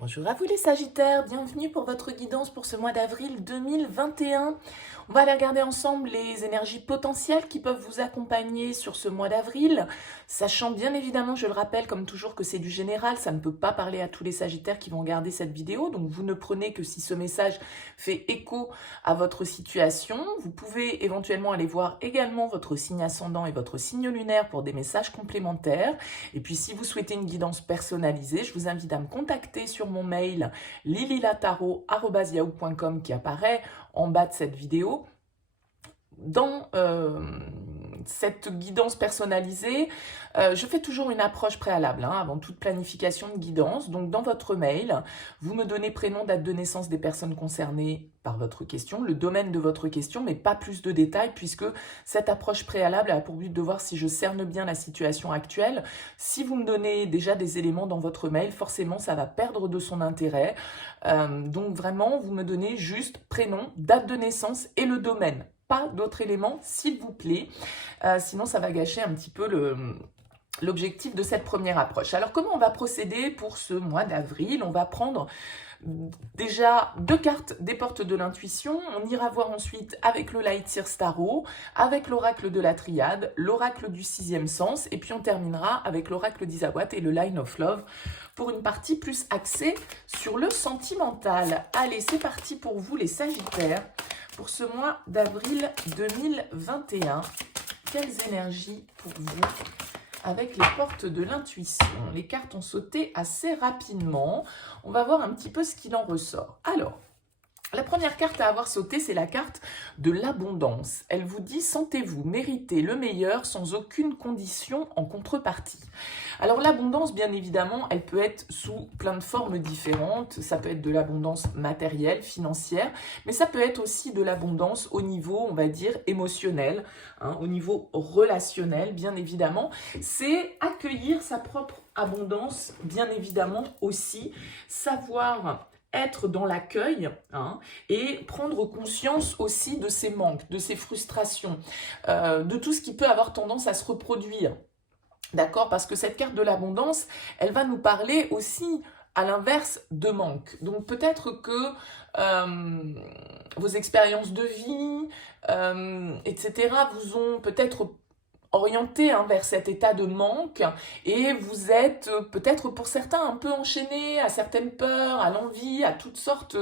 Bonjour à vous les Sagittaires, bienvenue pour votre guidance pour ce mois d'avril 2021. On va aller regarder ensemble les énergies potentielles qui peuvent vous accompagner sur ce mois d'avril, sachant bien évidemment, je le rappelle comme toujours, que c'est du général, ça ne peut pas parler à tous les Sagittaires qui vont regarder cette vidéo, donc vous ne prenez que si ce message fait écho à votre situation. Vous pouvez éventuellement aller voir également votre signe ascendant et votre signe lunaire pour des messages complémentaires. Et puis si vous souhaitez une guidance personnalisée, je vous invite à me contacter sur mon mail lililataro@yahoo.com qui apparaît en bas de cette vidéo. Dans cette guidance personnalisée, je fais toujours une approche préalable avant toute planification de guidance. Donc dans votre mail, vous me donnez prénom, date de naissance des personnes concernées par votre question, le domaine de votre question, mais pas plus de détails puisque cette approche préalable a pour but de voir si je cerne bien la situation actuelle. Si vous me donnez déjà des éléments dans votre mail, forcément ça va perdre de son intérêt. Donc vraiment, vous me donnez juste prénom, date de naissance et le domaine. Pas d'autres éléments, s'il vous plaît. Sinon, ça va gâcher un petit peu l'objectif de cette première approche. Alors, comment on va procéder pour ce mois d'avril? On va prendre déjà 2 cartes des portes de l'intuition. On ira voir ensuite avec le Light Seer Tarot, avec l'oracle de la triade, l'oracle du 6e sens, et puis on terminera avec l'oracle d'Isawat et le Line of Love pour une partie plus axée sur le sentimental. Allez, c'est parti pour vous les Sagittaires. Pour ce mois d'avril 2021, quelles énergies pour vous avec les portes de l'intuition? Les cartes ont sauté assez rapidement. On va voir un petit peu ce qu'il en ressort. Alors, la première carte à avoir sauté, c'est la carte de l'abondance. Elle vous dit « Sentez-vous mériter le meilleur sans aucune condition en contrepartie ». Alors l'abondance, bien évidemment, elle peut être sous plein de formes différentes. Ça peut être de l'abondance matérielle, financière, mais ça peut être aussi de l'abondance au niveau, on va dire, émotionnel, au niveau relationnel, bien évidemment. C'est accueillir sa propre abondance, bien évidemment aussi, savoir être dans l'accueil et prendre conscience aussi de ses manques, de ses frustrations, de tout ce qui peut avoir tendance à se reproduire. D'accord? Parce que cette carte de l'abondance, elle va nous parler aussi à l'inverse de manque. Donc peut-être que vos expériences de vie, etc., vous ont peut-être orienté vers cet état de manque et vous êtes peut-être pour certains un peu enchaînés à certaines peurs, à l'envie, à toutes sortes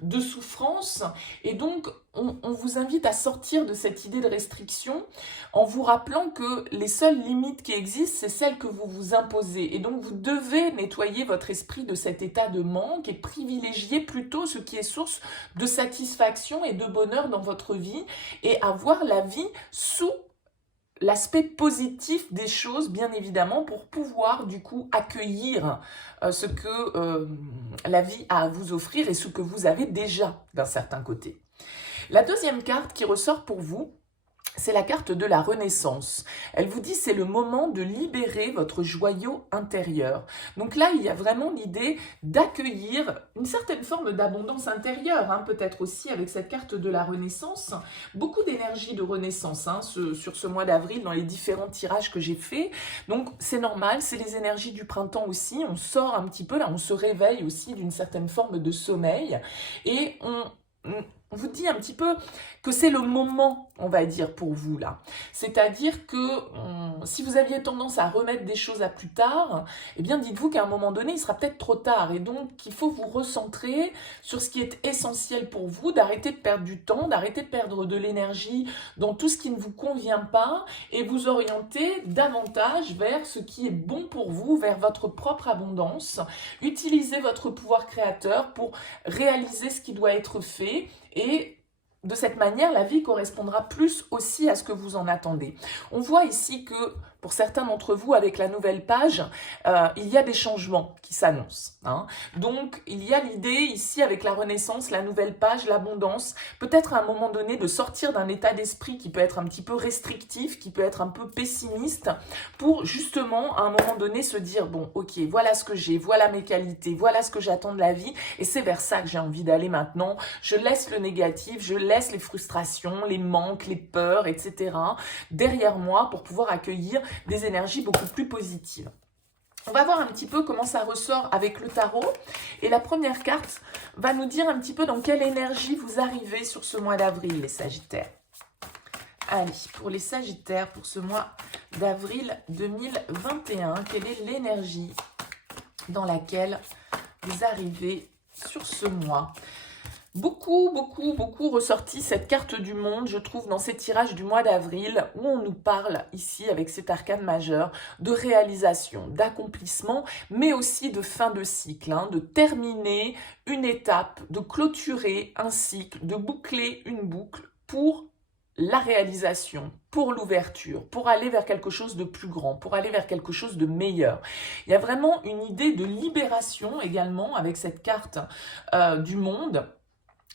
de souffrances et donc on vous invite à sortir de cette idée de restriction en vous rappelant que les seules limites qui existent, c'est celles que vous vous imposez et donc vous devez nettoyer votre esprit de cet état de manque et privilégier plutôt ce qui est source de satisfaction et de bonheur dans votre vie et avoir la vie sous l'aspect positif des choses, bien évidemment, pour pouvoir du coup accueillir ce que la vie a à vous offrir et ce que vous avez déjà d'un certain côté. La deuxième carte qui ressort pour vous, c'est la carte de la renaissance. Elle vous dit c'est le moment de libérer votre joyau intérieur. Donc là, il y a vraiment l'idée d'accueillir une certaine forme d'abondance intérieure, peut-être aussi avec cette carte de la renaissance. Beaucoup d'énergie de renaissance sur ce mois d'avril dans les différents tirages que j'ai faits. Donc c'est normal, c'est les énergies du printemps aussi. On sort un petit peu, là on se réveille aussi d'une certaine forme de sommeil et on vous dit un petit peu que c'est le moment, on va dire, pour vous là. C'est-à-dire que si vous aviez tendance à remettre des choses à plus tard, eh bien dites-vous qu'à un moment donné, il sera peut-être trop tard. Et donc, qu'il faut vous recentrer sur ce qui est essentiel pour vous, d'arrêter de perdre du temps, d'arrêter de perdre de l'énergie dans tout ce qui ne vous convient pas et vous orienter davantage vers ce qui est bon pour vous, vers votre propre abondance. Utilisez votre pouvoir créateur pour réaliser ce qui doit être fait et de cette manière, la vie correspondra plus aussi à ce que vous en attendez. On voit ici que pour certains d'entre vous, avec la nouvelle page, il y a des changements qui s'annoncent. Donc, il y a l'idée ici avec la renaissance, la nouvelle page, l'abondance, peut-être à un moment donné de sortir d'un état d'esprit qui peut être un petit peu restrictif, qui peut être un peu pessimiste, pour justement à un moment donné se dire, bon, ok, voilà ce que j'ai, voilà mes qualités, voilà ce que j'attends de la vie, et c'est vers ça que j'ai envie d'aller maintenant. Je laisse le négatif, je laisse les frustrations, les manques, les peurs, etc. derrière moi pour pouvoir accueillir des énergies beaucoup plus positives. On va voir un petit peu comment ça ressort avec le tarot. Et la première carte va nous dire un petit peu dans quelle énergie vous arrivez sur ce mois d'avril, les Sagittaires. Allez, pour les Sagittaires, pour ce mois d'avril 2021, quelle est l'énergie dans laquelle vous arrivez sur ce mois? Beaucoup ressorti cette carte du monde, je trouve, dans ces tirages du mois d'avril, où on nous parle ici, avec cet arcane majeur, de réalisation, d'accomplissement, mais aussi de fin de cycle, hein, de terminer une étape, de clôturer un cycle, de boucler une boucle pour la réalisation, pour l'ouverture, pour aller vers quelque chose de plus grand, pour aller vers quelque chose de meilleur. Il y a vraiment une idée de libération également avec cette carte du monde,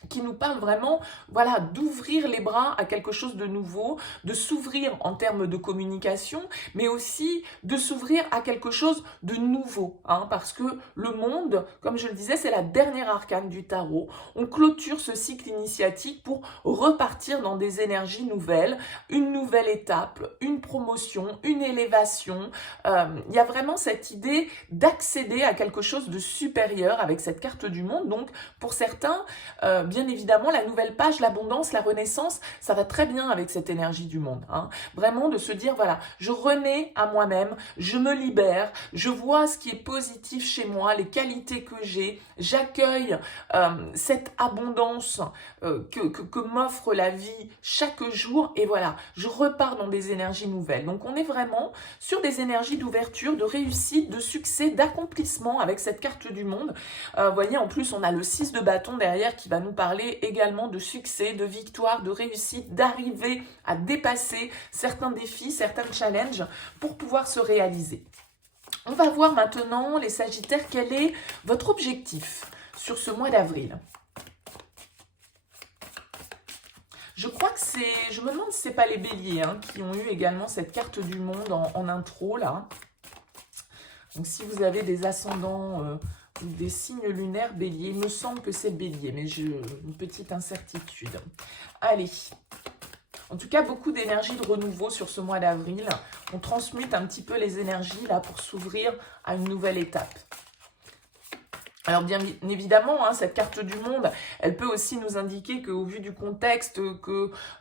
qui nous parle vraiment, voilà, d'ouvrir les bras à quelque chose de nouveau, de s'ouvrir en termes de communication, mais aussi de s'ouvrir à quelque chose de nouveau, hein, parce que le monde, comme je le disais, c'est la dernière arcane du tarot. On clôture ce cycle initiatique pour repartir dans des énergies nouvelles, une nouvelle étape, une promotion, une élévation. Il y a vraiment cette idée d'accéder à quelque chose de supérieur avec cette carte du monde. Donc, pour certains, bien évidemment, la nouvelle page, l'abondance, la renaissance, ça va très bien avec cette énergie du monde. Hein. Vraiment de se dire, voilà, je renais à moi-même, je me libère, je vois ce qui est positif chez moi, les qualités que j'ai, j'accueille cette abondance que m'offre la vie chaque jour et voilà, je repars dans des énergies nouvelles. Donc on est vraiment sur des énergies d'ouverture, de réussite, de succès, d'accomplissement avec cette carte du monde. Vous voyez, en plus, on a le 6 de bâton derrière qui va nous parler également de succès, de victoire, de réussite, d'arriver à dépasser certains défis, certains challenges pour pouvoir se réaliser. On va voir maintenant, les Sagittaires, quel est votre objectif sur ce mois d'avril. Je crois que c'est... Je me demande si ce n'est pas les Béliers hein, qui ont eu également cette carte du monde en intro, là. Donc, si vous avez des ascendants... des signes lunaires Bélier, il me semble que c'est Bélier, mais j'ai une petite incertitude. Allez, en tout cas, beaucoup d'énergie de renouveau sur ce mois d'avril. On transmute un petit peu les énergies là pour s'ouvrir à une nouvelle étape. Alors bien évidemment, hein, cette carte du monde, elle peut aussi nous indiquer qu'au vu du contexte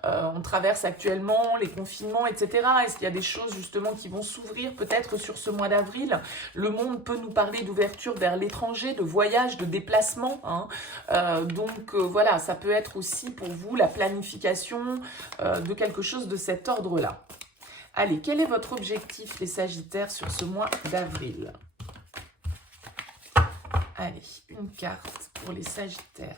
on traverse actuellement, les confinements, etc., est-ce qu'il y a des choses justement qui vont s'ouvrir peut-être sur ce mois d'avril? Le monde peut nous parler d'ouverture vers l'étranger, de voyage, de déplacement. Hein. Donc voilà, ça peut être aussi pour vous la planification de quelque chose de cet ordre-là. Allez, quel est votre objectif les Sagittaires sur ce mois d'avril ? Allez, une carte pour les Sagittaires.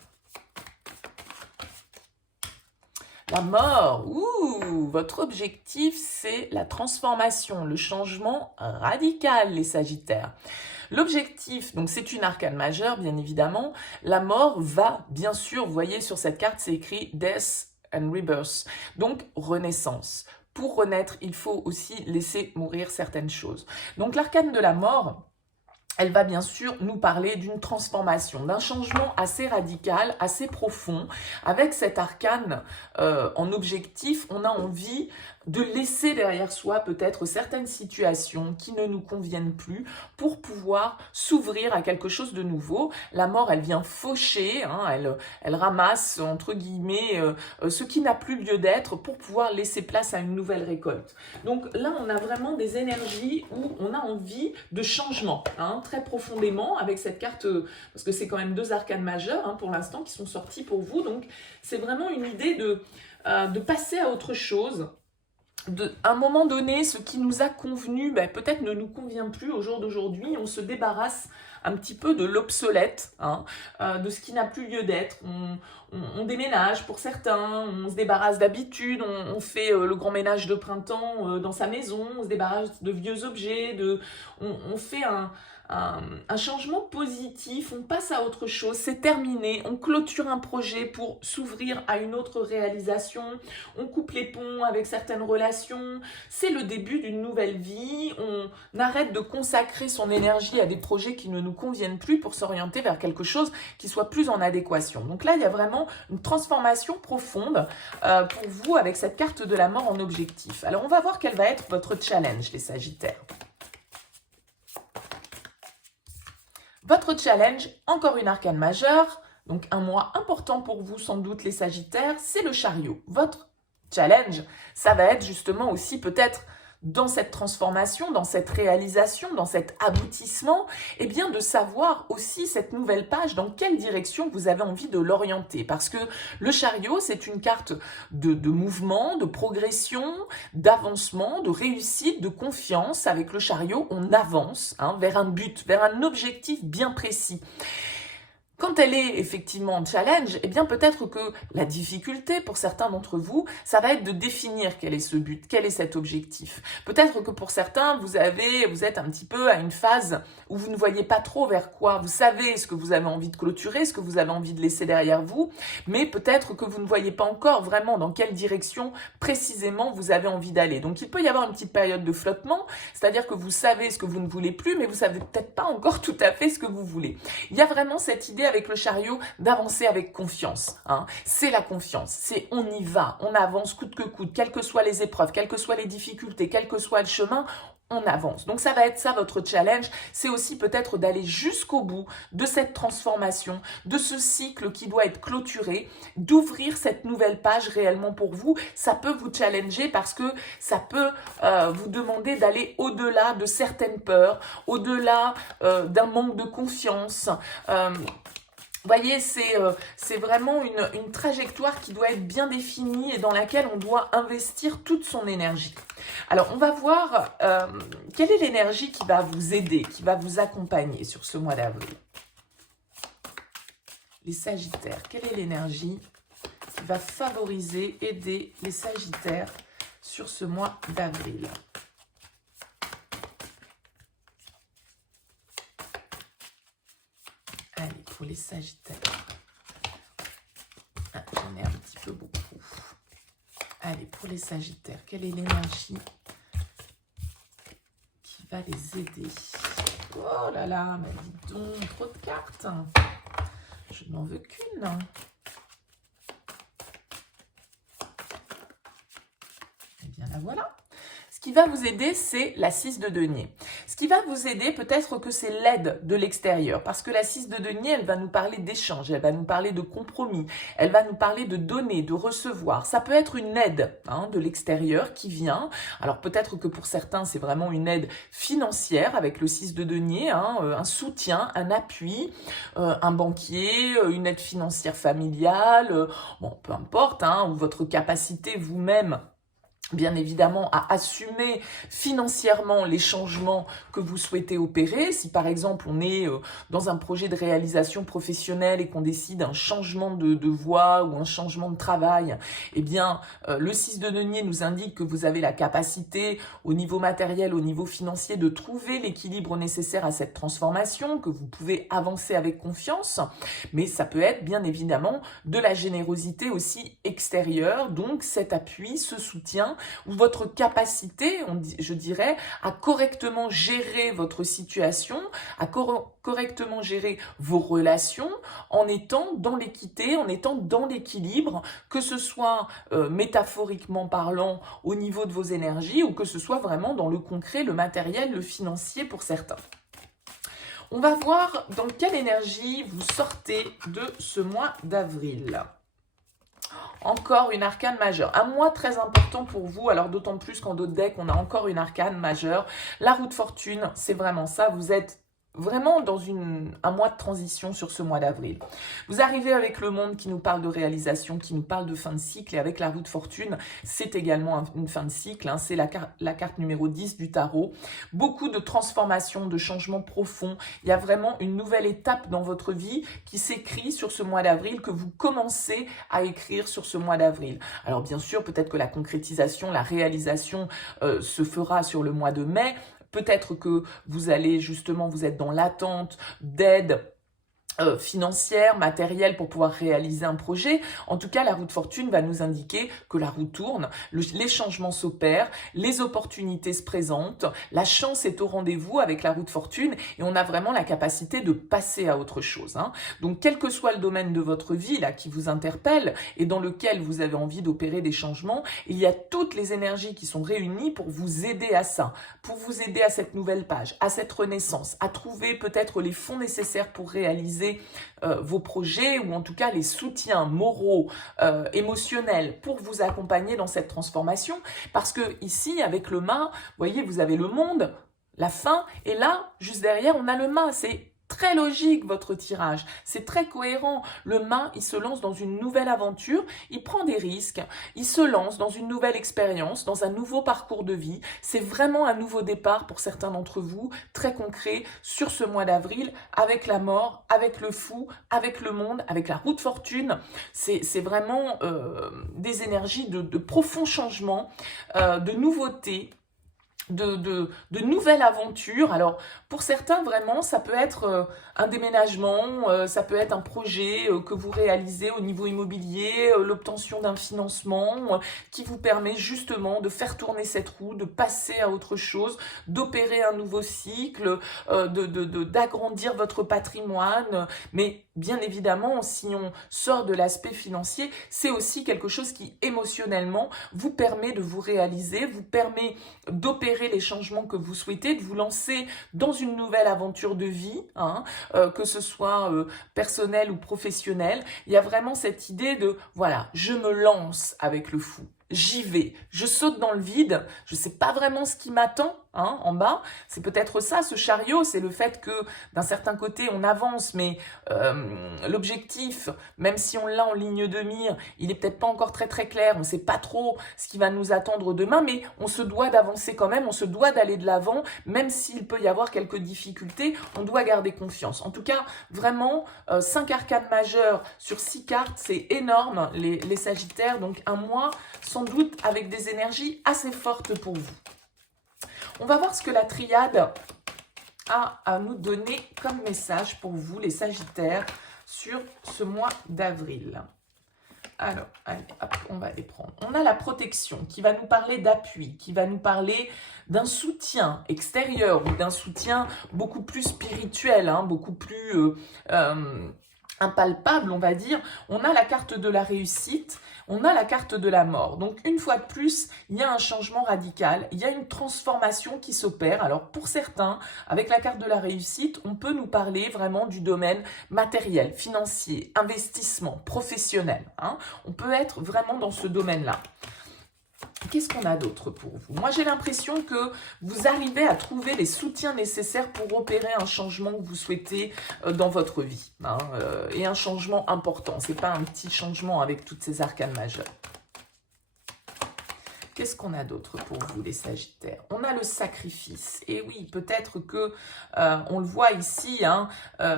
La mort, ouh, votre objectif, c'est la transformation, le changement radical, les Sagittaires. L'objectif, donc c'est une arcane majeure, bien évidemment. La mort va, bien sûr, vous voyez sur cette carte, c'est écrit « Death and Rebirth », donc renaissance. Pour renaître, il faut aussi laisser mourir certaines choses. Donc l'arcane de la mort... elle va bien sûr nous parler d'une transformation, d'un changement assez radical, assez profond. Avec cet arcane en objectif, on a envie de laisser derrière soi peut-être certaines situations qui ne nous conviennent plus pour pouvoir s'ouvrir à quelque chose de nouveau. La mort, elle vient faucher, hein, elle ramasse entre guillemets ce qui n'a plus lieu d'être pour pouvoir laisser place à une nouvelle récolte. Donc là, on a vraiment des énergies où on a envie de changement, hein, très profondément avec cette carte, parce que c'est quand même deux arcanes majeures hein, pour l'instant qui sont sortis pour vous. Donc c'est vraiment une idée de passer à autre chose. À un moment donné, ce qui nous a convenu, peut-être ne nous convient plus au jour d'aujourd'hui. On se débarrasse un petit peu de l'obsolète, hein, de ce qui n'a plus lieu d'être. On déménage pour certains, on se débarrasse d'habitude, on fait le grand ménage de printemps dans sa maison, on se débarrasse de vieux objets, on fait un changement positif, on passe à autre chose, c'est terminé, on clôture un projet pour s'ouvrir à une autre réalisation, on coupe les ponts avec certaines relations, c'est le début d'une nouvelle vie, on arrête de consacrer son énergie à des projets qui ne nous conviennent plus pour s'orienter vers quelque chose qui soit plus en adéquation. Donc là, il y a vraiment une transformation profonde pour vous avec cette carte de la mort en objectif. Alors, on va voir quel va être votre challenge, les Sagittaires. Votre challenge, encore une arcane majeure, donc un mois important pour vous sans doute les Sagittaires, c'est le chariot. Votre challenge, ça va être justement aussi peut-être dans cette transformation, dans cette réalisation, dans cet aboutissement, eh bien de savoir aussi cette nouvelle page, dans quelle direction vous avez envie de l'orienter. Parce que le chariot, c'est une carte de mouvement, de progression, d'avancement, de réussite, de confiance. Avec le chariot, on avance vers un but, vers un objectif bien précis. Quand elle est effectivement challenge, eh bien peut-être que la difficulté pour certains d'entre vous, ça va être de définir quel est ce but, quel est cet objectif. Peut-être que pour certains, vous êtes un petit peu à une phase où vous ne voyez pas trop vers quoi. Vous savez ce que vous avez envie de clôturer, ce que vous avez envie de laisser derrière vous, mais peut-être que vous ne voyez pas encore vraiment dans quelle direction précisément vous avez envie d'aller. Donc il peut y avoir une petite période de flottement, c'est-à-dire que vous savez ce que vous ne voulez plus, mais vous savez peut-être pas encore tout à fait ce que vous voulez. Il y a vraiment cette idée avec le chariot d'avancer avec confiance. C'est la confiance, c'est on y va, on avance coûte que coûte, quelles que soient les épreuves, quelles que soient les difficultés, quel que soit le chemin, on avance. Donc ça va être ça votre challenge, c'est aussi peut-être d'aller jusqu'au bout de cette transformation, de ce cycle qui doit être clôturé, d'ouvrir cette nouvelle page réellement pour vous. Ça peut vous challenger parce que ça peut vous demander d'aller au-delà de certaines peurs, au-delà d'un manque de confiance. Vous voyez, c'est vraiment une trajectoire qui doit être bien définie et dans laquelle on doit investir toute son énergie. Alors, on va voir quelle est l'énergie qui va vous aider, qui va vous accompagner sur ce mois d'avril. Les Sagittaires, quelle est l'énergie qui va favoriser, aider les Sagittaires sur ce mois d'avril ? Allez, pour les Sagittaires. J'en ai un petit peu beaucoup. Allez, pour les Sagittaires, quelle est l'énergie qui va les aider? Oh là là, mais dis donc, trop de cartes. Je n'en veux qu'une. Eh bien, la voilà. Ce qui va vous aider, c'est la 6 de denier. Ce qui va vous aider, peut-être que c'est l'aide de l'extérieur. Parce que la 6 de denier, elle va nous parler d'échange, elle va nous parler de compromis, elle va nous parler de donner, de recevoir. Ça peut être une aide de l'extérieur qui vient. Alors peut-être que pour certains, c'est vraiment une aide financière avec le 6 de denier, un soutien, un appui, un banquier, une aide financière familiale, bon, peu importe, ou votre capacité vous-même, bien évidemment, à assumer financièrement les changements que vous souhaitez opérer. Si par exemple, on est dans un projet de réalisation professionnelle et qu'on décide un changement de voie ou un changement de travail, eh bien, le 6 de denier nous indique que vous avez la capacité au niveau matériel, au niveau financier, de trouver l'équilibre nécessaire à cette transformation, que vous pouvez avancer avec confiance. Mais ça peut être bien évidemment de la générosité aussi extérieure, donc cet appui, ce soutien, ou votre capacité, je dirais, à correctement gérer votre situation, à correctement gérer vos relations en étant dans l'équité, en étant dans l'équilibre, que ce soit métaphoriquement parlant au niveau de vos énergies ou que ce soit vraiment dans le concret, le matériel, le financier pour certains. On va voir dans quelle énergie vous sortez de ce mois d'avril. Encore une arcane majeure. Un mois très important pour vous, alors d'autant plus qu'en d'autres decks, on a encore une arcane majeure. La roue de fortune, c'est vraiment ça. Vous êtes vraiment dans un mois de transition sur ce mois d'avril. Vous arrivez avec le monde qui nous parle de réalisation, qui nous parle de fin de cycle, et avec la roue de fortune, c'est également une fin de cycle, c'est la carte numéro 10 du tarot. Beaucoup de transformations, de changements profonds. Il y a vraiment une nouvelle étape dans votre vie qui s'écrit sur ce mois d'avril, que vous commencez à écrire sur ce mois d'avril. Alors bien sûr, peut-être que la concrétisation, la réalisation se fera sur le mois de mai. Peut-être que vous êtes dans l'attente d'aide financière, matérielle pour pouvoir réaliser un projet. En tout cas, la roue de fortune va nous indiquer que la roue tourne, les changements s'opèrent, les opportunités se présentent, la chance est au rendez-vous avec la roue de fortune et on a vraiment la capacité de passer à autre chose. Hein. Donc, quel que soit le domaine de votre vie là qui vous interpelle et dans lequel vous avez envie d'opérer des changements, il y a toutes les énergies qui sont réunies pour vous aider à ça, pour vous aider à cette nouvelle page, à cette renaissance, à trouver peut-être les fonds nécessaires pour réaliser vos projets ou en tout cas les soutiens moraux, émotionnels pour vous accompagner dans cette transformation. Parce que ici, avec le mât, vous voyez, vous avez le monde, la fin, et là, juste derrière, on a le mât. C'est très logique votre tirage, c'est très cohérent. Le mât, il se lance dans une nouvelle aventure, il prend des risques, il se lance dans une nouvelle expérience, dans un nouveau parcours de vie. C'est vraiment un nouveau départ pour certains d'entre vous, très concret, sur ce mois d'avril, avec la mort, avec le fou, avec le monde, avec la roue de fortune. C'est vraiment des énergies de profonds changements, de nouveautés, de nouvelles aventures. Alors, pour certains, vraiment, ça peut être un déménagement, ça peut être un projet que vous réalisez au niveau immobilier, l'obtention d'un financement qui vous permet justement de faire tourner cette roue, de passer à autre chose, d'opérer un nouveau cycle, d'agrandir votre patrimoine. Mais bien évidemment, si on sort de l'aspect financier, c'est aussi quelque chose qui émotionnellement vous permet de vous réaliser, vous permet d'opérer les changements que vous souhaitez, de vous lancer dans une nouvelle aventure de vie, hein, que ce soit personnel ou professionnel. Il y a vraiment cette idée de, voilà, je me lance avec le fou. J'y vais, je saute dans le vide, je ne sais pas vraiment ce qui m'attend hein, en bas. C'est peut-être ça, ce chariot, c'est le fait que d'un certain côté on avance, mais l'objectif, même si on l'a en ligne de mire, il n'est peut-être pas encore très très clair, on ne sait pas trop ce qui va nous attendre demain, mais on se doit d'avancer quand même, on se doit d'aller de l'avant, même s'il peut y avoir quelques difficultés, on doit garder confiance. En tout cas, vraiment, 5 arcanes majeures sur 6 cartes, c'est énorme les Sagittaires, donc un mois sans doute avec des énergies assez fortes pour vous. On va voir ce que la triade a à nous donner comme message pour vous, les Sagittaires, sur ce mois d'avril. Alors, allez, hop, on va les prendre. On a la protection qui va nous parler d'appui, qui va nous parler d'un soutien extérieur ou d'un soutien beaucoup plus spirituel, hein, beaucoup plus impalpable, on va dire. On a la carte de la réussite, on a la carte de la mort. Donc, une fois de plus, il y a un changement radical, il y a une transformation qui s'opère. Alors, pour certains, avec la carte de la réussite, on peut nous parler vraiment du domaine matériel, financier, investissement, professionnel. Hein. On peut être vraiment dans ce domaine-là. Qu'est-ce qu'on a d'autre pour vous? Moi, j'ai l'impression que vous arrivez à trouver les soutiens nécessaires pour opérer un changement que vous souhaitez dans votre vie. Hein, et un changement important. Ce n'est pas un petit changement avec toutes ces arcanes majeures. Qu'est-ce qu'on a d'autre pour vous, les Sagittaires? On a le sacrifice. Et oui, peut-être que, on le voit ici, hein,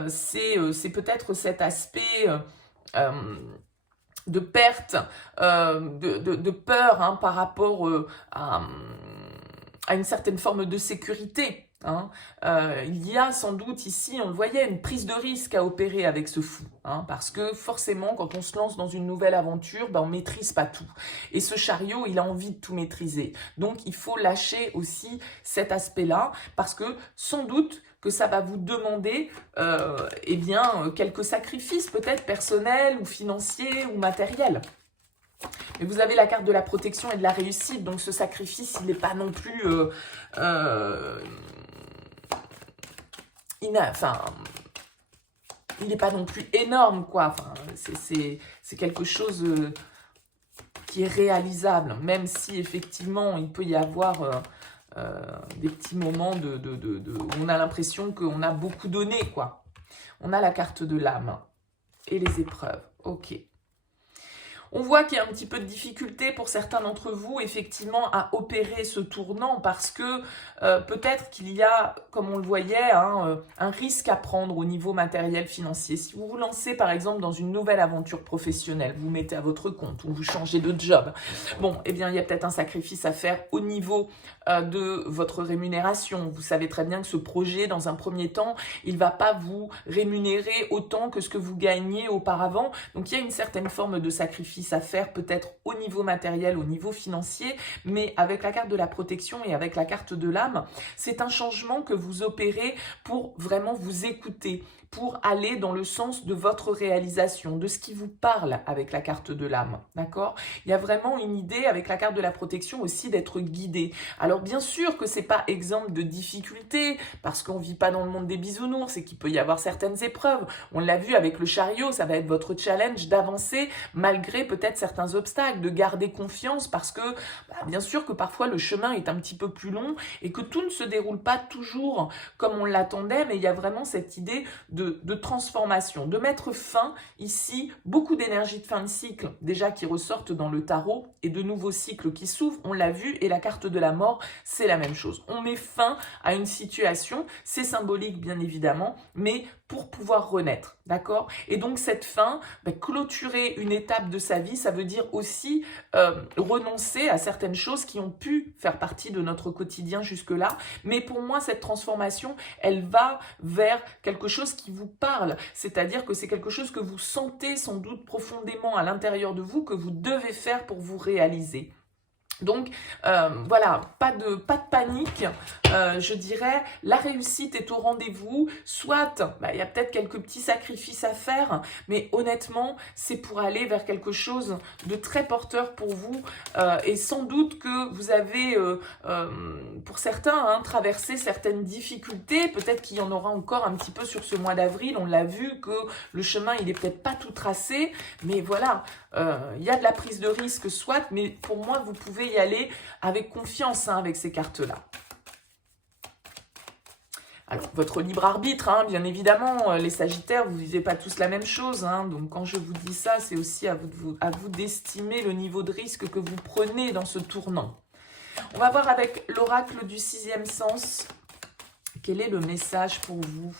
c'est peut-être cet aspect... de perte, de peur hein, par rapport à une certaine forme de sécurité. Hein. Il y a sans doute ici, on le voyait, une prise de risque à opérer avec ce fou. Hein, parce que forcément, quand on se lance dans une nouvelle aventure, ben, on ne maîtrise pas tout. Et ce chariot, il a envie de tout maîtriser. Donc, il faut lâcher aussi cet aspect-là, parce que sans doute que ça va vous demander eh bien, quelques sacrifices, peut-être personnels ou financiers ou matériels. Mais vous avez la carte de la protection et de la réussite, donc ce sacrifice, il n'est pas non plus... il n'est pas non plus énorme, quoi. Enfin, c'est quelque chose qui est réalisable, même si effectivement, il peut y avoir... des petits moments où on a l'impression qu'on a beaucoup donné, quoi. On a la carte de l'âme et les épreuves. Ok. On voit qu'il y a un petit peu de difficulté pour certains d'entre vous, effectivement, à opérer ce tournant parce que peut-être qu'il y a, comme on le voyait, un risque à prendre au niveau matériel financier. Si vous vous lancez, par exemple, dans une nouvelle aventure professionnelle, vous mettez à votre compte ou vous changez de job, bon, eh bien, il y a peut-être un sacrifice à faire au niveau de votre rémunération. Vous savez très bien que ce projet, dans un premier temps, il ne va pas vous rémunérer autant que ce que vous gagnez auparavant. Donc, il y a une certaine forme de sacrifice à faire, peut-être au niveau matériel, au niveau financier, mais avec la carte de la protection et avec la carte de l'âme, c'est un changement que vous opérez pour vraiment vous écouter, pour aller dans le sens de votre réalisation, de ce qui vous parle avec la carte de l'âme, d'accord? Il y a vraiment une idée avec la carte de la protection aussi d'être guidé. Alors bien sûr que c'est pas exemple de difficulté, parce qu'on vit pas dans le monde des bisounours et qu'il peut y avoir certaines épreuves. On l'a vu avec le chariot, ça va être votre challenge d'avancer malgré peut-être certains obstacles, de garder confiance parce que bien sûr que parfois le chemin est un petit peu plus long et que tout ne se déroule pas toujours comme on l'attendait, mais il y a vraiment cette idée de transformation, de mettre fin ici, beaucoup d'énergie de fin de cycle déjà qui ressortent dans le tarot et de nouveaux cycles qui s'ouvrent, on l'a vu, et la carte de la mort, c'est la même chose. On met fin à une situation, c'est symbolique bien évidemment, mais pour pouvoir renaître, d'accord? Et donc cette fin, clôturer une étape de sa vie, ça veut dire aussi renoncer à certaines choses qui ont pu faire partie de notre quotidien jusque-là, mais pour moi cette transformation, elle va vers quelque chose qui vous parle, c'est-à-dire que c'est quelque chose que vous sentez sans doute profondément à l'intérieur de vous, que vous devez faire pour vous réaliser. Donc voilà, pas de panique, je dirais, la réussite est au rendez-vous, soit il y a peut-être quelques petits sacrifices à faire, mais honnêtement, c'est pour aller vers quelque chose de très porteur pour vous, et sans doute que vous avez, pour certains, traversé certaines difficultés, peut-être qu'il y en aura encore un petit peu sur ce mois d'avril, on l'a vu que le chemin, il est peut-être pas tout tracé, mais voilà, il y a de la prise de risque, soit, mais pour moi, vous pouvez y aller avec confiance avec ces cartes-là. Alors, votre libre arbitre, bien évidemment, les Sagittaires, vous ne vivez pas tous la même chose. Donc, quand je vous dis ça, c'est aussi à vous d'estimer le niveau de risque que vous prenez dans ce tournant. On va voir avec l'oracle du 6e sens, quel est le message pour vous?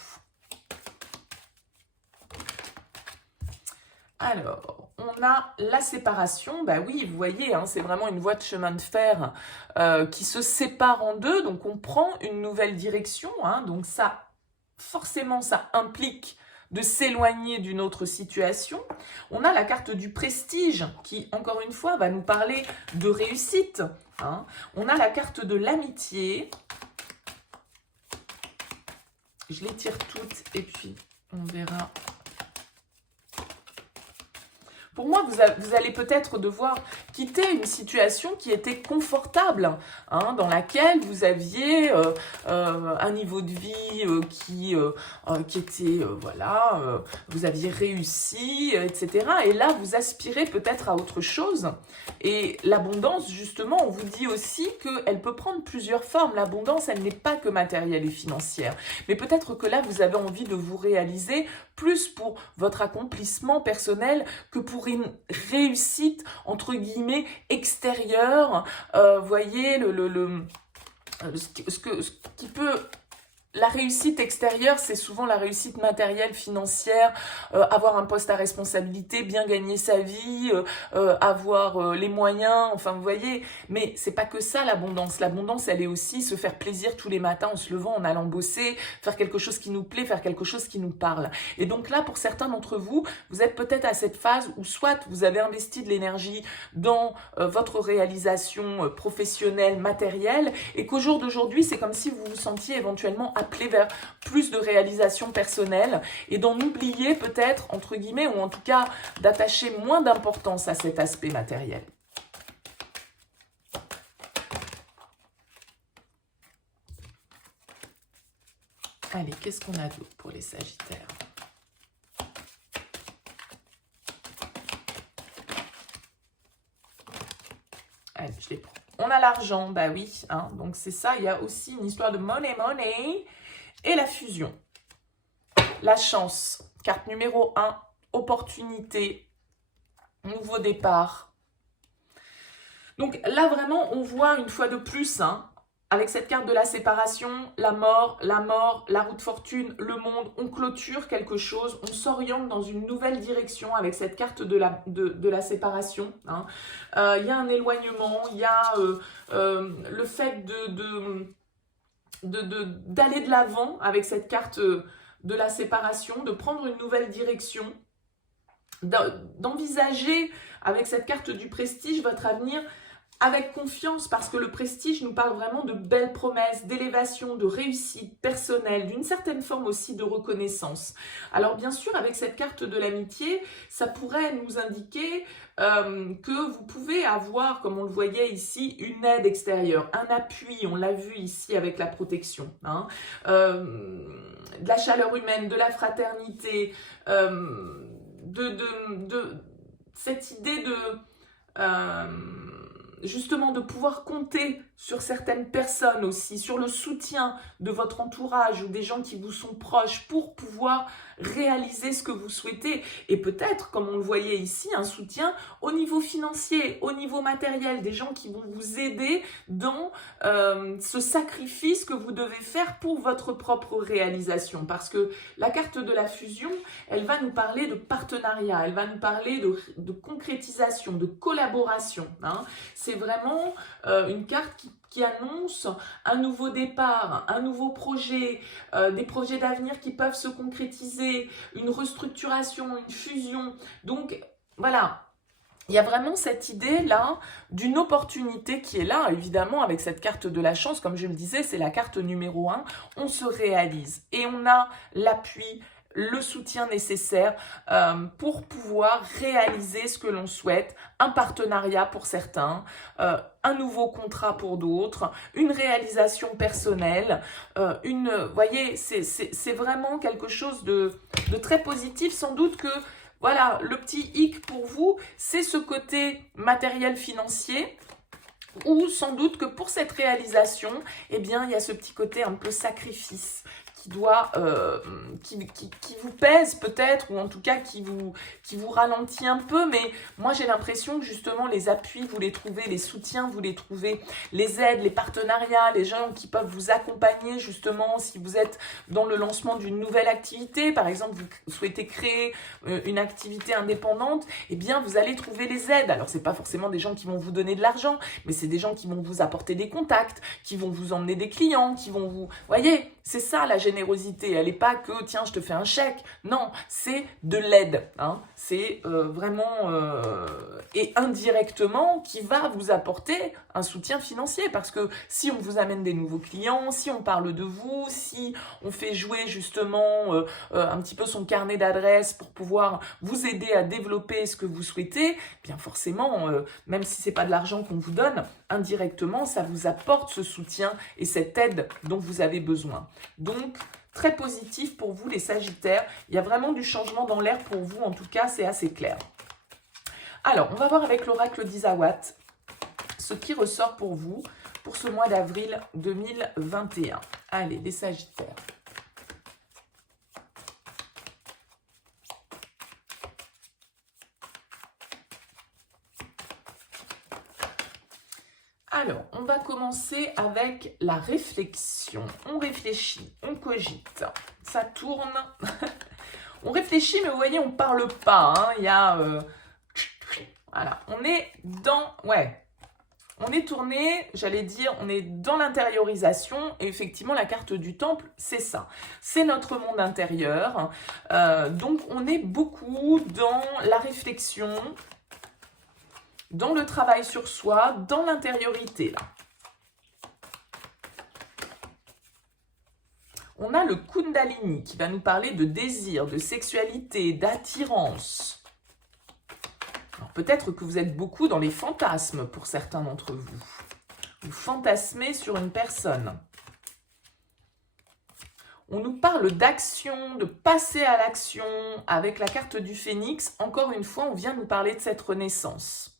Alors, on a la séparation, oui, vous voyez, c'est vraiment une voie de chemin de fer qui se sépare en deux, donc on prend une nouvelle direction, donc ça, forcément, ça implique de s'éloigner d'une autre situation. On a la carte du prestige qui, encore une fois, va nous parler de réussite. On a la carte de l'amitié. Je les tire toutes et puis on verra. Pour moi, vous allez peut-être devoir quitter une situation qui était confortable, dans laquelle vous aviez un niveau de vie qui était, vous aviez réussi, etc. Et là, vous aspirez peut-être à autre chose. Et l'abondance, justement, on vous dit aussi qu'elle peut prendre plusieurs formes. L'abondance, elle n'est pas que matérielle et financière. Mais peut-être que là, vous avez envie de vous réaliser plus pour votre accomplissement personnel que pour une réussite, entre guillemets, extérieure. Voyez, ce qui peut... La réussite extérieure, c'est souvent la réussite matérielle, financière, avoir un poste à responsabilité, bien gagner sa vie, avoir les moyens, enfin vous voyez. Mais c'est pas que ça l'abondance. L'abondance, elle est aussi se faire plaisir tous les matins en se levant, en allant bosser, faire quelque chose qui nous plaît, faire quelque chose qui nous parle. Et donc là, pour certains d'entre vous, vous êtes peut-être à cette phase où soit vous avez investi de l'énergie dans votre réalisation professionnelle, matérielle, et qu'au jour d'aujourd'hui, c'est comme si vous vous sentiez éventuellement appelé vers plus de réalisation personnelle et d'en oublier peut-être, entre guillemets, ou en tout cas d'attacher moins d'importance à cet aspect matériel. Allez, qu'est-ce qu'on a d'autre pour les Sagittaires? Allez, je les prends. On a l'argent, oui, donc c'est ça, il y a aussi une histoire de money, et la fusion. La chance, carte numéro 1, opportunité, nouveau départ. Donc là, vraiment, on voit une fois de plus, hein, avec cette carte de la séparation, la mort, la roue de fortune, le monde, on clôture quelque chose, on s'oriente dans une nouvelle direction avec cette carte de la séparation. Hein. Y a un éloignement, il y a le fait d'aller de l'avant avec cette carte de la séparation, de prendre une nouvelle direction, d'envisager avec cette carte du prestige votre avenir avec confiance, parce que le prestige nous parle vraiment de belles promesses, d'élévation, de réussite personnelle, d'une certaine forme aussi de reconnaissance. Alors bien sûr, avec cette carte de l'amitié, ça pourrait nous indiquer que vous pouvez avoir, comme on le voyait ici, une aide extérieure, un appui, on l'a vu ici avec la protection, hein, de la chaleur humaine, de la fraternité, cette idée de... justement de pouvoir compter sur certaines personnes aussi, sur le soutien de votre entourage ou des gens qui vous sont proches pour pouvoir réaliser ce que vous souhaitez. Et peut-être, comme on le voyait ici, un soutien au niveau financier, au niveau matériel, des gens qui vont vous aider dans ce sacrifice que vous devez faire pour votre propre réalisation. Parce que la carte de la fusion, elle va nous parler de partenariat, elle va nous parler de concrétisation, de collaboration. Hein. C'est vraiment une carte qui annonce un nouveau départ, un nouveau projet, des projets d'avenir qui peuvent se concrétiser, une restructuration, une fusion. Donc, voilà. Il y a vraiment cette idée-là d'une opportunité qui est là, évidemment, avec cette carte de la chance. Comme je le disais, c'est la carte numéro 1. On se réalise et on a l'appui, le soutien nécessaire pour pouvoir réaliser ce que l'on souhaite, un partenariat pour certains, un nouveau contrat pour d'autres, une réalisation personnelle, voyez, c'est vraiment quelque chose de très positif. Sans doute que, voilà, le petit hic pour vous, c'est ce côté matériel financier, ou sans doute que pour cette réalisation, eh bien, il y a ce petit côté un peu sacrifice qui doit, qui vous pèse peut-être, ou en tout cas qui vous ralentit un peu, mais moi j'ai l'impression que justement les appuis, vous les trouvez, les soutiens, vous les trouvez, les aides, les partenariats, les gens qui peuvent vous accompagner justement si vous êtes dans le lancement d'une nouvelle activité, par exemple vous souhaitez créer une activité indépendante, eh bien vous allez trouver les aides. Alors c'est pas forcément des gens qui vont vous donner de l'argent, mais c'est des gens qui vont vous apporter des contacts, qui vont vous emmener des clients, qui vont vous... Voyez, c'est ça la générosité, elle n'est pas que tiens je te fais un chèque, non, c'est de l'aide, hein. C'est vraiment et indirectement qui va vous apporter un soutien financier, parce que si on vous amène des nouveaux clients, si on parle de vous, si on fait jouer justement un petit peu son carnet d'adresses pour pouvoir vous aider à développer ce que vous souhaitez, bien forcément, même si c'est pas de l'argent qu'on vous donne, indirectement ça vous apporte ce soutien et cette aide dont vous avez besoin. Donc, très positif pour vous les Sagittaires. Il y a vraiment du changement dans l'air pour vous, en tout cas, c'est assez clair. Alors, on va voir avec l'oracle d'Isawat ce qui ressort pour vous pour ce mois d'avril 2021. Allez, les Sagittaires. Alors, on va commencer avec la réflexion. On réfléchit, on cogite, ça tourne. On réfléchit, mais vous voyez, on ne parle pas. Hein. Il y a... voilà, on est dans... Ouais, on est tourné, j'allais dire, on est dans l'intériorisation. Et effectivement, la carte du temple, c'est ça. C'est notre monde intérieur. Donc, on est beaucoup dans la réflexion, dans le travail sur soi, dans l'intériorité, là. On a le Kundalini qui va nous parler de désir, de sexualité, d'attirance. Alors peut-être que vous êtes beaucoup dans les fantasmes pour certains d'entre vous. Vous fantasmez sur une personne. On nous parle d'action, de passer à l'action avec la carte du phénix. Encore une fois, on vient nous parler de cette renaissance.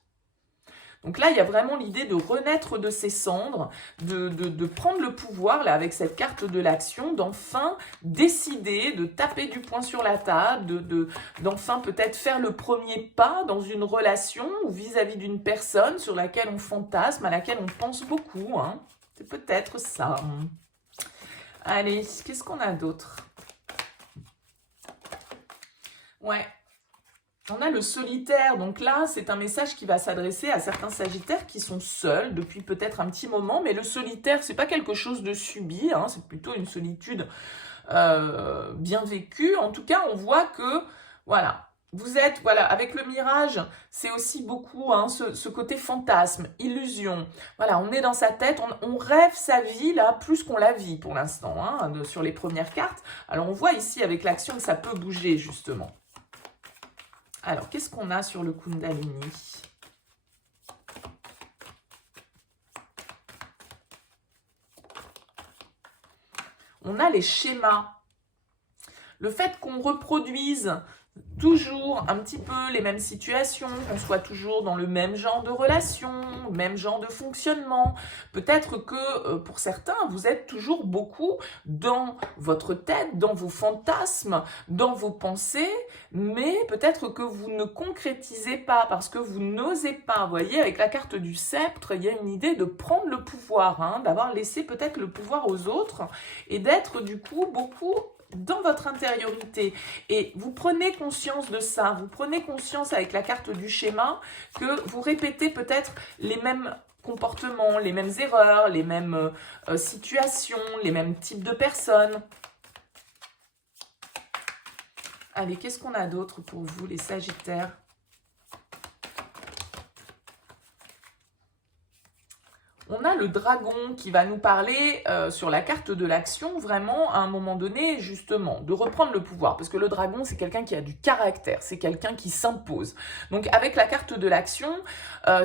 Donc là, il y a vraiment l'idée de renaître de ses cendres, de prendre le pouvoir, là, avec cette carte de l'action, d'enfin décider, de taper du poing sur la table, d'enfin peut-être faire le premier pas dans une relation ou vis-à-vis d'une personne sur laquelle on fantasme, à laquelle on pense beaucoup. Hein. C'est peut-être ça. Allez, qu'est-ce qu'on a d'autre? Ouais. On a le solitaire, donc là, c'est un message qui va s'adresser à certains sagittaires qui sont seuls depuis peut-être un petit moment, mais le solitaire, c'est pas quelque chose de subi, hein, c'est plutôt une solitude bien vécue. En tout cas, on voit que, voilà, vous êtes, voilà, avec le mirage, c'est aussi beaucoup hein, ce côté fantasme, illusion. Voilà, on est dans sa tête, on rêve sa vie, là, plus qu'on la vit pour l'instant, hein, sur les premières cartes. Alors, on voit ici, avec l'action, que ça peut bouger, justement. Alors, qu'est-ce qu'on a sur le Kundalini? On a les schémas. Le fait qu'on reproduise toujours un petit peu les mêmes situations, qu'on soit toujours dans le même genre de relation, même genre de fonctionnement. Peut-être que pour certains, vous êtes toujours beaucoup dans votre tête, dans vos fantasmes, dans vos pensées, mais peut-être que vous ne concrétisez pas parce que vous n'osez pas. Vous voyez, avec la carte du sceptre, il y a une idée de prendre le pouvoir, hein, d'avoir laissé peut-être le pouvoir aux autres et d'être du coup beaucoup dans votre intériorité. Et vous prenez conscience de ça, vous prenez conscience avec la carte du schéma que vous répétez peut-être les mêmes comportements, les mêmes erreurs, les mêmes situations, les mêmes types de personnes. Allez, qu'est-ce qu'on a d'autre pour vous, les Sagittaires? On a le dragon qui va nous parler sur la carte de l'action, vraiment, à un moment donné, justement, de reprendre le pouvoir. Parce que le dragon, c'est quelqu'un qui a du caractère, c'est quelqu'un qui s'impose. Donc, avec la carte de l'action,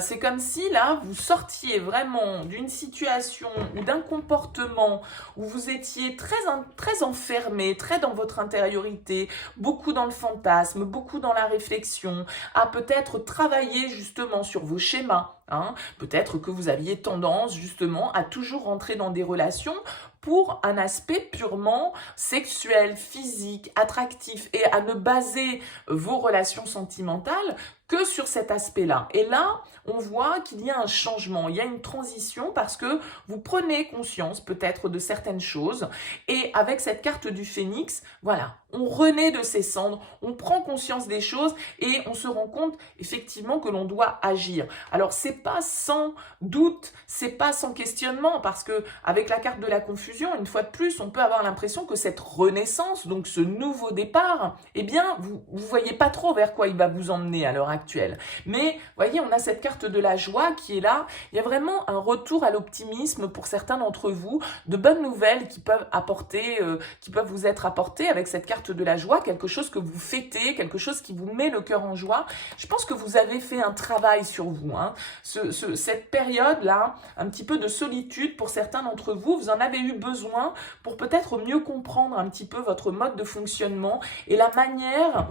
c'est comme si, là, vous sortiez vraiment d'une situation ou d'un comportement où vous étiez très enfermé, très dans votre intériorité, beaucoup dans le fantasme, beaucoup dans la réflexion, à peut-être travailler, justement, sur vos schémas. Hein. Peut-être que vous aviez tendance justement à toujours rentrer dans des relations pour un aspect purement sexuel, physique, attractif et à ne baser vos relations sentimentales que sur cet aspect-là. Et là, on voit qu'il y a un changement, il y a une transition parce que vous prenez conscience peut-être de certaines choses et avec cette carte du phénix, voilà, on renaît de ses cendres, on prend conscience des choses et on se rend compte effectivement que l'on doit agir. Alors, c'est pas sans doute, c'est pas sans questionnement parce que avec la carte de la confusion, une fois de plus, on peut avoir l'impression que cette renaissance, donc ce nouveau départ, eh bien, vous voyez pas trop vers quoi il va vous emmener à l'heure actuelle. Mais, voyez, on a cette carte de la joie qui est là. Il y a vraiment un retour à l'optimisme pour certains d'entre vous, de bonnes nouvelles qui peuvent apporter, qui peuvent vous être apportées avec cette carte de la joie, quelque chose que vous fêtez, quelque chose qui vous met le cœur en joie. Je pense que vous avez fait un travail sur vous. Hein. Cette période-là, un petit peu de solitude pour certains d'entre vous, vous en avez eu besoin pour peut-être mieux comprendre un petit peu votre mode de fonctionnement et la manière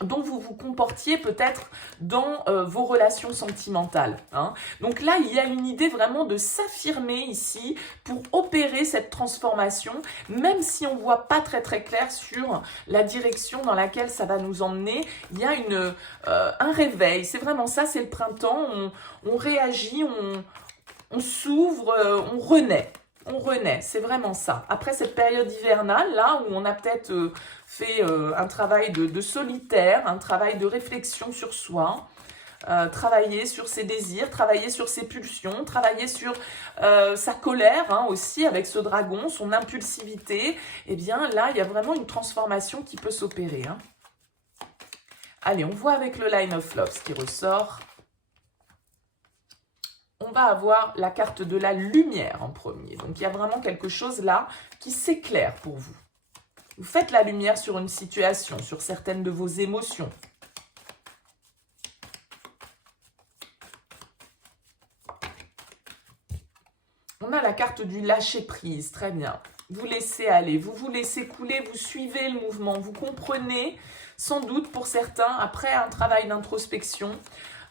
dont vous vous comportiez peut-être dans vos relations sentimentales. Hein. Donc là, il y a une idée vraiment de s'affirmer ici pour opérer cette transformation, même si on ne voit pas très clair sur la direction dans laquelle ça va nous emmener. Il y a un réveil, c'est vraiment ça, c'est le printemps, on réagit, on s'ouvre, on renaît. On renaît, c'est vraiment ça. Après cette période hivernale, là où on a peut-être fait un travail de solitaire, un travail de réflexion sur soi, travailler sur ses désirs, travailler sur ses pulsions, travailler sur sa colère hein, aussi avec ce dragon, son impulsivité, eh bien là, il y a vraiment une transformation qui peut s'opérer. Hein. Allez, on voit avec le Line of Love ce qui ressort. On va avoir la carte de la lumière en premier. Donc, il y a vraiment quelque chose là qui s'éclaire pour vous. Vous faites la lumière sur une situation, sur certaines de vos émotions. On a la carte du lâcher-prise, très bien. Vous laissez aller, vous vous laissez couler, vous suivez le mouvement, vous comprenez, sans doute pour certains, après un travail d'introspection,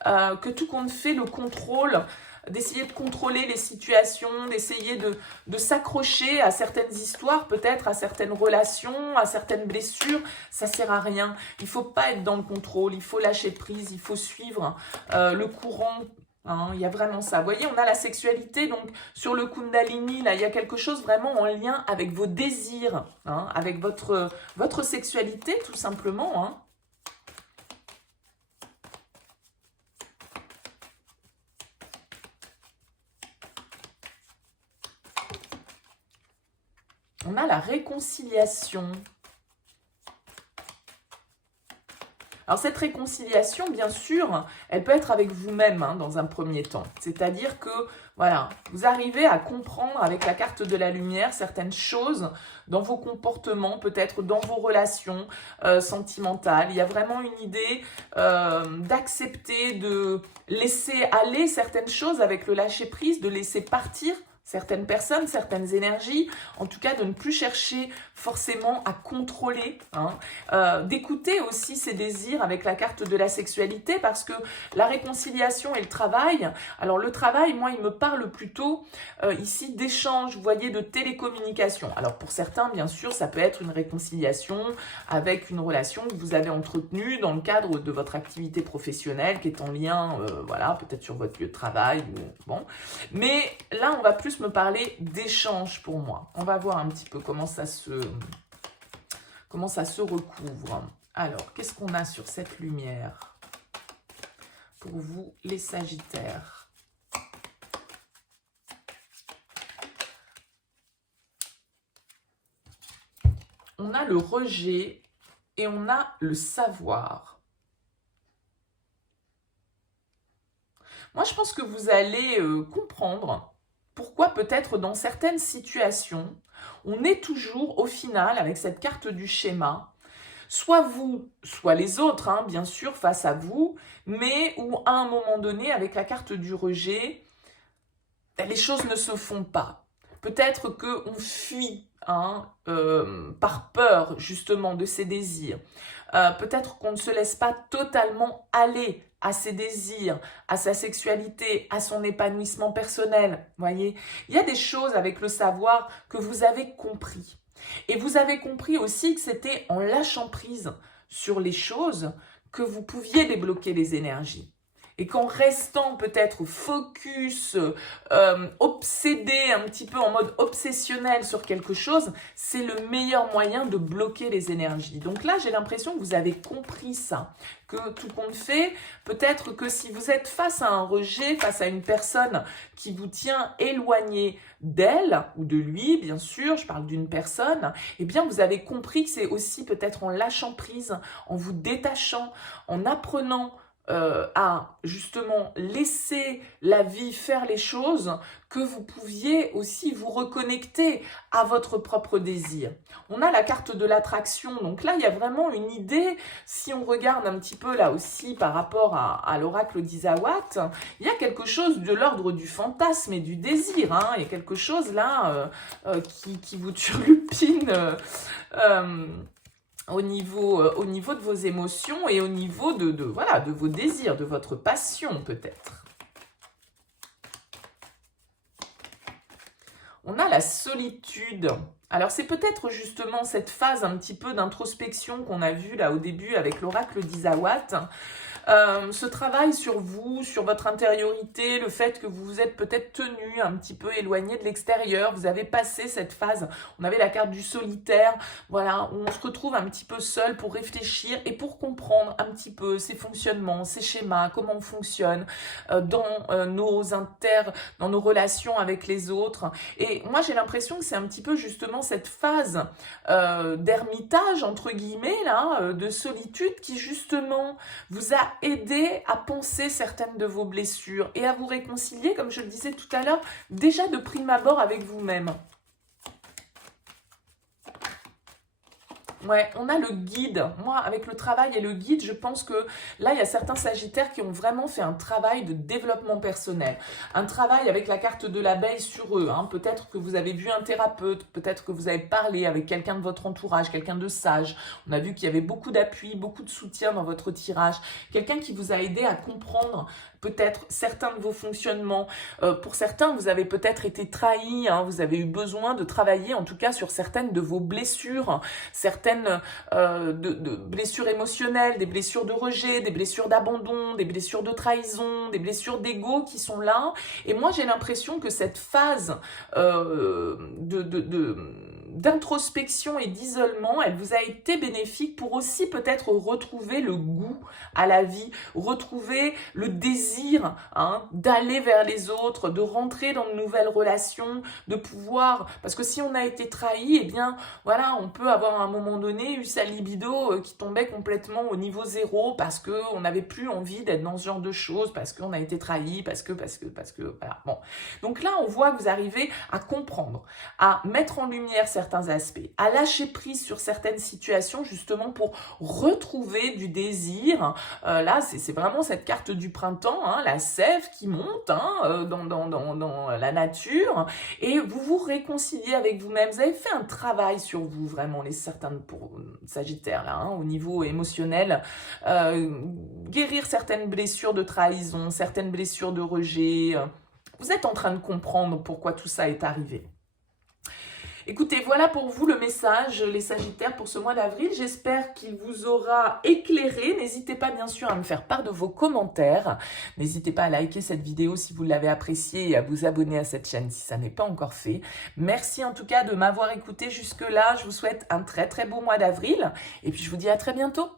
que tout compte fait, le contrôle, d'essayer de contrôler les situations, d'essayer de s'accrocher à certaines histoires, peut-être à certaines relations, à certaines blessures, ça sert à rien. Il ne faut pas être dans le contrôle, il faut lâcher prise, il faut suivre le courant. Hein, il y a vraiment ça. Vous voyez, on a la sexualité, donc sur le Kundalini, là, il y a quelque chose vraiment en lien avec vos désirs, hein, avec votre sexualité, tout simplement. Hein. On a la réconciliation. Alors cette réconciliation, bien sûr, elle peut être avec vous-même hein, dans un premier temps. C'est-à-dire que, voilà, vous arrivez à comprendre avec la carte de la lumière certaines choses dans vos comportements, peut-être dans vos relations sentimentales. Il y a vraiment une idée d'accepter, de laisser aller certaines choses avec le lâcher-prise, de laisser partir certaines personnes, certaines énergies, en tout cas de ne plus chercher forcément à contrôler, hein, d'écouter aussi ses désirs avec la carte de la sexualité, parce que la réconciliation et le travail, alors le travail, moi, il me parle plutôt ici d'échange, vous voyez, de télécommunication. Alors pour certains, bien sûr, ça peut être une réconciliation avec une relation que vous avez entretenue dans le cadre de votre activité professionnelle, qui est en lien, voilà, peut-être sur votre lieu de travail, ou, bon. Mais là, on va plus me parler d'échange pour moi. On va voir un petit peu comment ça se recouvre. Alors, qu'est-ce qu'on a sur cette lumière pour vous, les Sagittaires? On a le rejet et on a le savoir. Moi, je pense que vous allez comprendre pourquoi peut-être dans certaines situations, on est toujours au final avec cette carte du schéma, soit vous, soit les autres, hein, bien sûr, face à vous, mais où à un moment donné, avec la carte du rejet, les choses ne se font pas. Peut-être qu'on fuit hein, par peur justement de ses désirs. Peut-être qu'on ne se laisse pas totalement aller à ses désirs, à sa sexualité, à son épanouissement personnel. Voyez, il y a des choses avec le savoir que vous avez compris. Et vous avez compris aussi que c'était en lâchant prise sur les choses que vous pouviez débloquer les énergies. Et qu'en restant peut-être focus, obsédé, un petit peu en mode obsessionnel sur quelque chose, c'est le meilleur moyen de bloquer les énergies. Donc là, j'ai l'impression que vous avez compris ça, que tout compte fait, peut-être que si vous êtes face à un rejet, face à une personne qui vous tient éloigné d'elle ou de lui, bien sûr, je parle d'une personne, eh bien vous avez compris que c'est aussi peut-être en lâchant prise, en vous détachant, en apprenant à justement laisser la vie faire les choses, que vous pouviez aussi vous reconnecter à votre propre désir. On a la carte de l'attraction, donc là il y a vraiment une idée, si on regarde un petit peu là aussi par rapport à l'oracle d'Isawat, il y a quelque chose de l'ordre du fantasme et du désir, hein. Il y a quelque chose là qui vous turlupine au niveau de vos émotions et au niveau voilà, de vos désirs, de votre passion peut-être. On a la solitude. Alors c'est peut-être justement cette phase un petit peu d'introspection qu'on a vue là au début avec l'oracle d'Isawat. Ce travail sur vous, sur votre intériorité, le fait que vous vous êtes peut-être tenu un petit peu éloigné de l'extérieur, vous avez passé cette phase, on avait la carte du solitaire, voilà, où on se retrouve un petit peu seul pour réfléchir et pour comprendre un petit peu ses fonctionnements, ses schémas, comment on fonctionne dans nos relations avec les autres. Et moi j'ai l'impression que c'est un petit peu justement cette phase d'ermitage, entre guillemets, là, de solitude qui justement vous a aider à penser certaines de vos blessures et à vous réconcilier, comme je le disais tout à l'heure, déjà de prime abord avec vous-même. Ouais, on a le guide. Moi, avec le travail et le guide, je pense que là, il y a certains sagittaires qui ont vraiment fait un travail de développement personnel. Un travail avec la carte de l'abeille sur eux, hein. Peut-être que vous avez vu un thérapeute, peut-être que vous avez parlé avec quelqu'un de votre entourage, quelqu'un de sage. On a vu qu'il y avait beaucoup d'appui, beaucoup de soutien dans votre tirage. Quelqu'un qui vous a aidé à comprendre peut-être certains de vos fonctionnements. Pour certains, vous avez peut-être été trahi, hein. Vous avez eu besoin de travailler en tout cas sur certaines de vos blessures, certaines de blessures émotionnelles, des blessures de rejet, des blessures d'abandon, des blessures de trahison, des blessures d'ego qui sont là. Et moi, j'ai l'impression que cette phase d'introspection et d'isolement, elle vous a été bénéfique pour aussi peut-être retrouver le goût à la vie, retrouver le désir, hein, d'aller vers les autres, de rentrer dans de nouvelles relations, de pouvoir, parce que si on a été trahi, eh bien voilà, on peut avoir à un moment donné eu sa libido qui tombait complètement au niveau zéro parce qu'on n'avait plus envie d'être dans ce genre de choses, parce qu'on a été trahi, parce que, voilà. Bon. Donc là, on voit que vous arrivez à comprendre, à mettre en lumière certains aspects, à lâcher prise sur certaines situations justement pour retrouver du désir. Là, c'est vraiment cette carte du printemps, hein, la sève qui monte, hein, dans la nature, et vous vous réconciliez avec vous-même. Vous avez fait un travail sur vous, vraiment, les certains pour Sagittaire, là, hein, au niveau émotionnel. Guérir certaines blessures de trahison, certaines blessures de rejet. Vous êtes en train de comprendre pourquoi tout ça est arrivé. Écoutez, voilà pour vous le message, les Sagittaires, pour ce mois d'avril. J'espère qu'il vous aura éclairé. N'hésitez pas, bien sûr, à me faire part de vos commentaires. N'hésitez pas à liker cette vidéo si vous l'avez appréciée et à vous abonner à cette chaîne si ça n'est pas encore fait. Merci en tout cas de m'avoir écouté jusque-là. Je vous souhaite un très très beau mois d'avril et puis je vous dis à très bientôt.